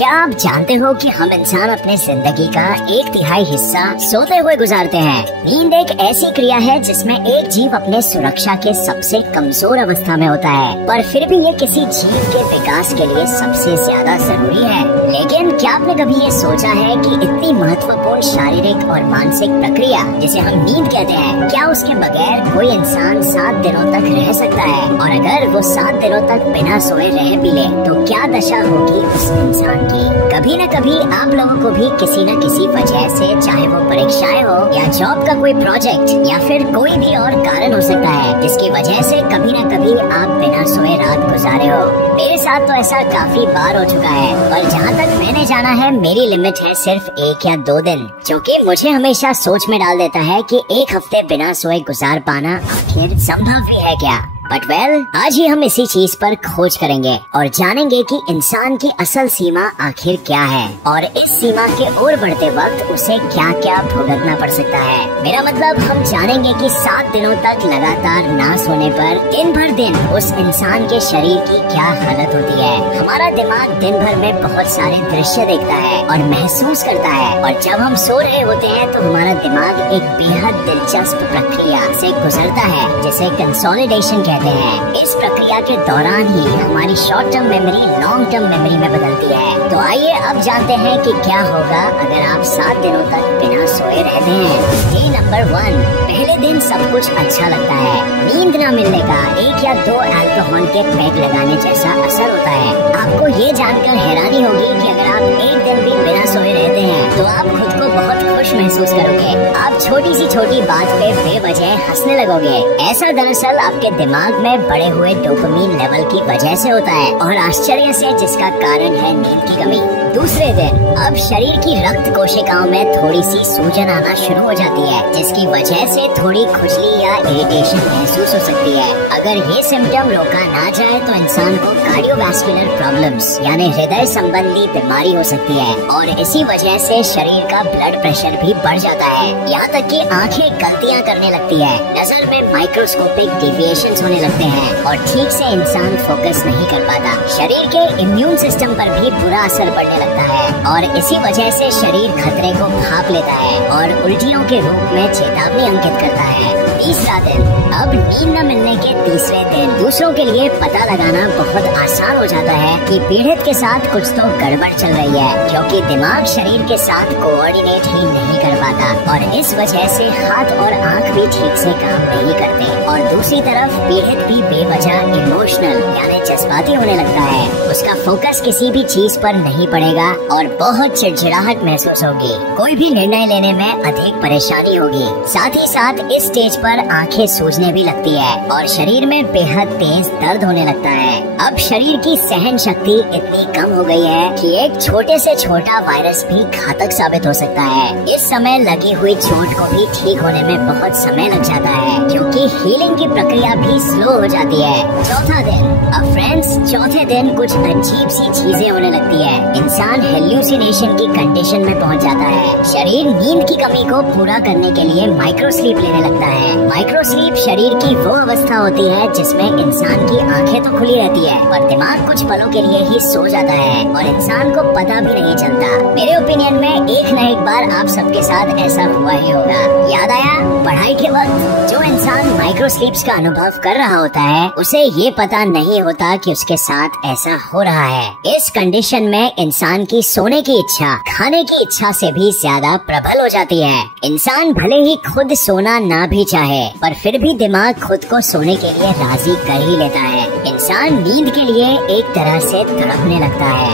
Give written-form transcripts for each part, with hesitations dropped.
क्या आप जानते हो कि हम इंसान अपने जिंदगी का 1/3 हिस्सा सोते हुए गुजारते हैं। नींद एक ऐसी क्रिया है जिसमें एक जीव अपने सुरक्षा के सबसे कमजोर अवस्था में होता है, पर फिर भी ये किसी जीव के विकास के लिए सबसे ज्यादा जरूरी है। लेकिन क्या आपने कभी ये सोचा है कि इतनी महत्वपूर्ण शारीरिक और मानसिक प्रक्रिया जिसे हम नींद कहते हैं, क्या उसके बगैर कोई इंसान 7 दिनों तक रह सकता है? और अगर वो 7 दिनों तक बिना सोए रह भी ले तो क्या दशा होगी उस इंसान की? कभी न कभी आप लोगों को भी किसी न किसी वजह से, चाहे वो परीक्षाएं हो या जॉब का कोई प्रोजेक्ट या फिर कोई भी और कारण हो सकता है, जिसकी वजह से कभी न कभी आप बिना सोए रात गुजारे हो। मेरे साथ तो ऐसा काफी बार हो चुका है, और जहाँ तक मैंने जाना है मेरी लिमिट है सिर्फ 1 या 2 दिन, जो कि मुझे हमेशा सोच में डाल देता है कि 1 हफ्ते बिना सोए गुजार पाना आखिर संभव भी है क्या? बट वेल, आज ही हम इसी चीज पर खोज करेंगे और जानेंगे कि इंसान की असल सीमा आखिर क्या है, और इस सीमा के ओर बढ़ते वक्त उसे क्या क्या भुगतना पड़ सकता है। मेरा मतलब, हम जानेंगे कि 7 दिनों तक लगातार ना सोने पर दिन भर दिन उस इंसान के शरीर की क्या हालत होती है। हमारा दिमाग दिन भर में बहुत सारे दृश्य देखता है और महसूस करता है, और जब हम सो रहे होते हैं तो हमारा दिमाग एक बेहद दिलचस्प प्रक्रिया से गुजरता है जिसे कंसोलिडेशन कहते हैं। इस प्रक्रिया के दौरान ही हमारी short term memory long term memory में बदलती है। तो आइए अब जानते हैं कि क्या होगा अगर आप 7 दिनों तक बिना सोए रहते हैं। डे नंबर 1, पहले दिन सब कुछ अच्छा लगता है। नींद न मिलने का 1 या 2 अल्कोहल के पैक लगाने जैसा असर होता है। आपको ये जानकर हैरानी होगी कि अगर आप 1 दिन भी बिना सोए रहते हैं तो आप खुद को बहुत खुश महसूस करोगे। आप छोटी सी छोटी बात पे बेवजह हंसने लगोगे। ऐसा दरअसल आपके दिमाग में बढ़े हुए डोपामिन लेवल की वजह से होता है, और आश्चर्य से जिसका कारण है नींद की कमी। दूसरे दिन अब शरीर की रक्त कोशिकाओं में थोड़ी सी सूजन आना शुरू हो जाती है, जिसकी वजह से थोड़ी खुजली या इरिटेशन महसूस हो सकती है। अगर ये सिम्टम रोका ना जाए तो इंसान को कार्डियोवैस्कुलर प्रॉब्लम्स यानी हृदय संबंधी बीमारी हो सकती है, और इसी वजह से शरीर का ब्लड प्रेशर भी बढ़ जाता है। यहाँ तक कि आंखें गलतियाँ करने लगती है, नजर में माइक्रोस्कोपिक डेविएशंस होने लगते हैं, और ठीक से इंसान फोकस नहीं कर पाता। शरीर के इम्यून सिस्टम पर भी बुरा असर पड़ने लगता है, और इसी वजह से शरीर खतरे को भांप लेता है और उल्टियों के रूप में चेतावनी अंकित करता है। तीसरा दिन, अब नींद न मिलने के तीसरे दिन दूसरों के लिए पता लगाना बहुत आसान हो जाता है कि पीड़ित के साथ कुछ तो गड़बड़ चल रही है, क्योंकि दिमाग शरीर के साथ कोऑर्डिनेट ही नहीं कर पाता, और इस वजह से हाथ और आंख भी ठीक से काम नहीं करते। और दूसरी तरफ पीड़ित भी बेवजह इमोशनल यानी जज्बाती होने लगता है। उसका फोकस किसी भी चीज पर नहीं पड़ेगा और बहुत चिड़चिड़ाहट महसूस होगी। कोई भी निर्णय लेने में अधिक परेशानी होगी। साथ ही साथ इस स्टेज पर आंखें सूजने भी लगती है और शरीर में बेहद तेज दर्द होने लगता है। अब शरीर की सहन शक्ति इतनी कम हो गई है कि एक छोटे से छोटा वायरस भी घातक साबित हो सकता है। इस समय लगी हुई चोट को भी ठीक होने में बहुत समय लग जाता है, क्योंकि हीलिंग की प्रक्रिया भी स्लो हो जाती है। चौथा दिन, अब फ्रेंड्स, चौथे दिन कुछ अजीब सी चीजें होने लगती है। इंसान हेल्यूसिनेशन की कंडीशन में पहुंच जाता है। शरीर नींद की कमी को पूरा करने के लिए माइक्रो स्लीप लेने लगता है। माइक्रो स्लीप शरीर की वो अवस्था होती है जिसमें इंसान की आंखें तो खुली रहती है पर दिमाग कुछ पलों के लिए ही सो जाता है, और इंसान को पता भी नहीं चलता। मेरे ओपिनियन में एक न एक बार आप सबके साथ ऐसा हुआ ही होगा। याद आया, पढ़ाई के वक्त जो इंसान माइक्रो स्लीप्स का अनुभव कर रहा होता है उसे ये पता नहीं होता कि उसके साथ ऐसा हो रहा है। इस कंडीशन में इंसान की सोने की इच्छा खाने की इच्छा से भी ज्यादा प्रबल हो जाती है। इंसान भले ही खुद सोना ना भी चाहे, पर फिर भी दिमाग खुद को सोने के लिए राजी कर ही लेता है। इंसान नींद के लिए एक तरह से तड़पने लगता है।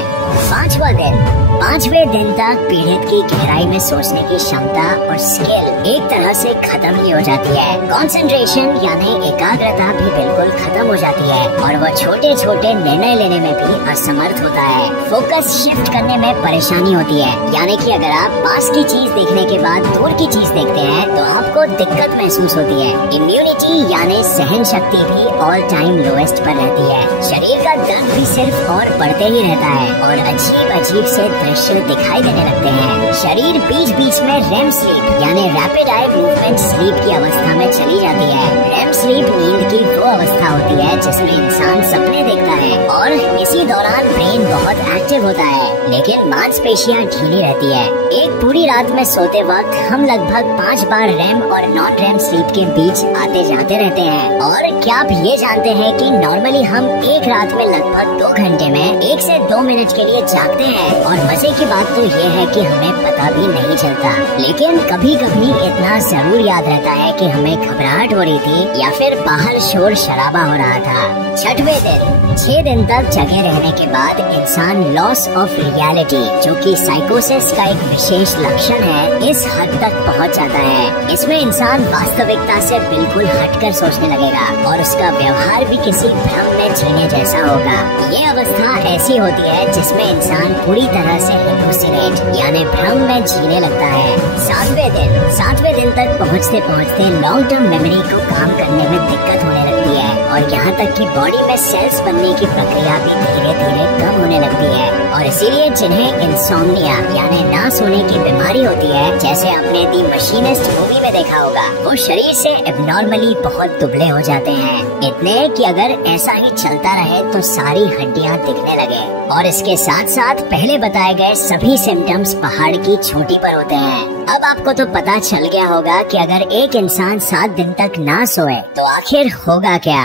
5वां दिन, 5वें दिन तक पीड़ित की गहराई में सोचने की क्षमता और स्किल एक तरह से खत्म ही हो जाती है। कंसंट्रेशन यानी एकाग्रता भी बिल्कुल खत्म हो जाती है, और वह छोटे छोटे निर्णय लेने में भी असमर्थ होता है। फोकस शिफ्ट करने में परेशानी होती है, यानी कि अगर आप पास की चीज देखने के बाद दूर की चीज देखते हैं तो आपको दिक्कत महसूस होती है। इम्यूनिटी यानी सहन शक्ति भी ऑल टाइम लोएस्ट पर रहती है। शरीर का दर्द भी सिर्फ और बढ़ते ही रहता है, और अजीब अजीब से दृश्य दिखाई देने लगते हैं। शरीर बीच बीच में रेम स्लीप यानी रैपिड आई मूवमेंट स्लीप की अवस्था में चली जाती है। रेम स्लीप नींद की वो अवस्था होती है जिसमें इंसान सपने देखता है और इसी दौरान ब्रेन बहुत एक्टिव होता है। है, लेकिन मांसपेशियां ढीली रहती है। एक पूरी रात में सोते वक्त हम लगभग 5 बार रैम और नॉन रैम स्लीप के बीच आते जाते रहते हैं। और क्या आप ये जानते हैं कि नॉर्मली हम एक रात में लगभग 2 घंटे में 1 से 2 मिनट के लिए जागते हैं। और मजे की बात तो ये है कि हमें पता भी नहीं चलता, लेकिन कभी कभी इतना जरूर याद रहता है कि हमें घबराहट हो रही थी या फिर बाहर शोर शराबा हो रहा था। 6वें दिन, 6 दिन तक जगे रहने के बाद इंसान लॉस ऑफ रियलिटी, जो कि साइकोसिस का एक विशेष लक्षण है, इस हद तक पहुंच जाता है। इसमें इंसान वास्तविकता से बिल्कुल हटकर सोचने लगेगा और उसका व्यवहार भी किसी भ्रम में जीने जैसा होगा। ये अवस्था ऐसी होती है जिसमें इंसान पूरी तरह से हेलुसिनेट यानी भ्रम में जीने लगता है। 7वें दिन तक पहुँचते पहुँचते लॉन्ग टर्म मेमोरी को काम करने में दिक्कत होने लगती है और यहाँ तक कि बॉडी में सेल्स बनने की प्रक्रिया भी धीरे धीरे कम होने लगती है। और इसीलिए जिन्हें इंसोम्निया यानी ना सोने की बीमारी होती है, जैसे आपने दी मशीनिस्ट मूवी में देखा होगा, वो शरीर से एबनॉर्मली बहुत दुबले हो जाते हैं। इतने कि अगर ऐसा ही चलता रहे तो सारी हड्डियां दिखने लगे। और इसके साथ साथ पहले बताए गए सभी सिम्टम्स पहाड़ की चोटी पर होते हैं। अब आपको तो पता चल गया होगा कि अगर एक इंसान 7 दिन तक ना सोए तो आखिर होगा क्या।